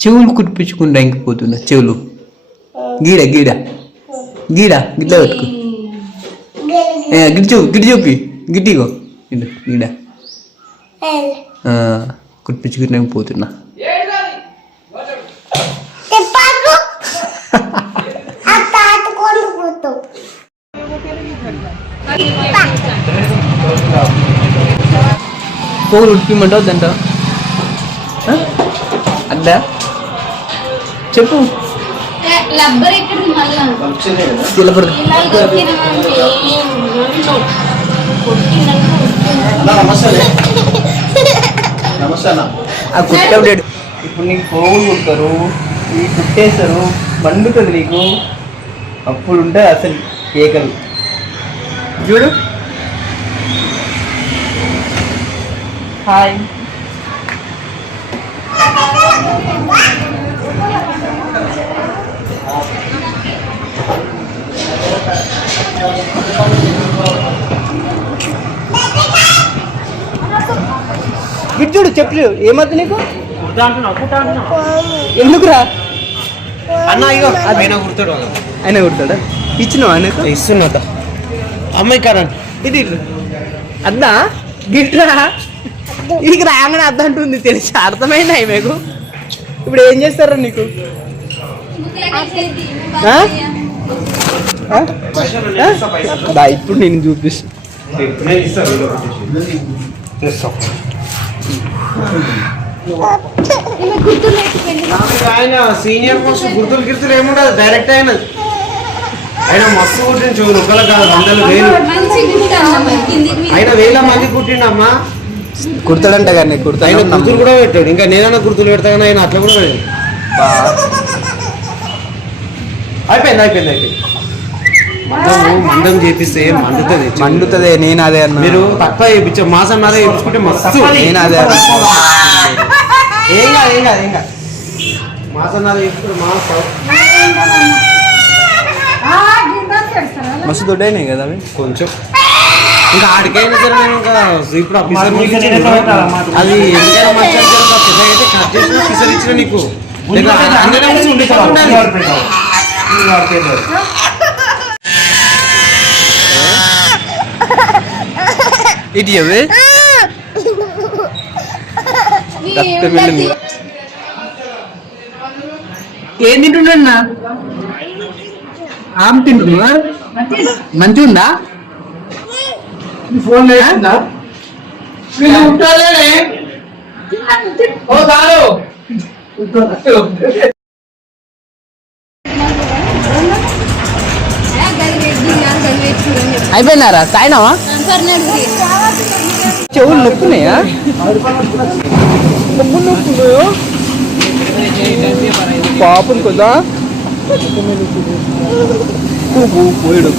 చెవులు కుట్టించుకుంటా ఇంకిపోతున్నా చెవులు గీడ గీడ గీడ గిట్లా పెట్టుకో గిడి చూపి గిడ్డిగో గిడ్డ గీడ కుట్టించుకుంటా పోతున్నా పోగులు ఉడిపిమంటావు దంట అద్దా చెప్పు కుట్టేడు ఇప్పుడు నీకు పోగులు కుడతారు ఈ కుట్టేస్తారు మండుతుంది నీకు అప్పుడు ఉంటాయి అసలు కేకలు చూడు హాయ్ చూడు చెప్పు ఏమద్దు నీకు ఎందుకురా అన్న ఇగో ఆయన కుడతాడు ఆయన కుడతాడా ఇచ్చినావు ఆయనకు ఇస్తున్నా అమ్మాయి కారణం ఇది అద్దా గిట్రా ఇది రాగానే అర్థం అంటుంది తెలిసి అర్థమైందా మీకు ఇప్పుడు ఏం చేస్తారా నీకు ఇప్పుడు నేను చూపిస్తా ఆయన సీనియర్ మోస్ట్ గుర్తులు గిర్తులు ఏముండదు డైరెక్ట్ ఆయన ఆయన మస్తు కుట్టిన చూడు ఒకళ్ళు కాదు 100,000 ఆయన 1,000 మంది కుట్టిండమ్మా కుడతాడంట కానీ ఆయన గుర్తులు కూడా పెట్టాడు ఇంకా నేనన్నా గుర్తులు పెడతా కానీ ఆయన అట్లా కూడా అయిపోయింది మందం చేపిస్తే మండుతుంది నేను అదే అన్న మీరు తక్కువ చేయించారు మాసన్నరే చేయించుకుంటే మస్తు నేను అదే ఏం కాదు మాసన్నర చేయించుకుంటే మస్తు దొడ్డైనాయి కదా అవి కొంచెం ఇంకా ఆడికైనా సరే నేను ఇంకా ఇప్పుడు అది ఎందుకైనా మంచిగా కట్ చేసిన పిసర్ ఇచ్చిన నీకు ఇది అవి ఏం తింటున్నా ఆమె తింటున్నా మంచిగా ఉందా ఫోన్ లేకుండా అయిపోయినారా తాయినావా చెవులు నొప్పున్నాయా నొప్పున్నాయో పాపం కదా పోయాడు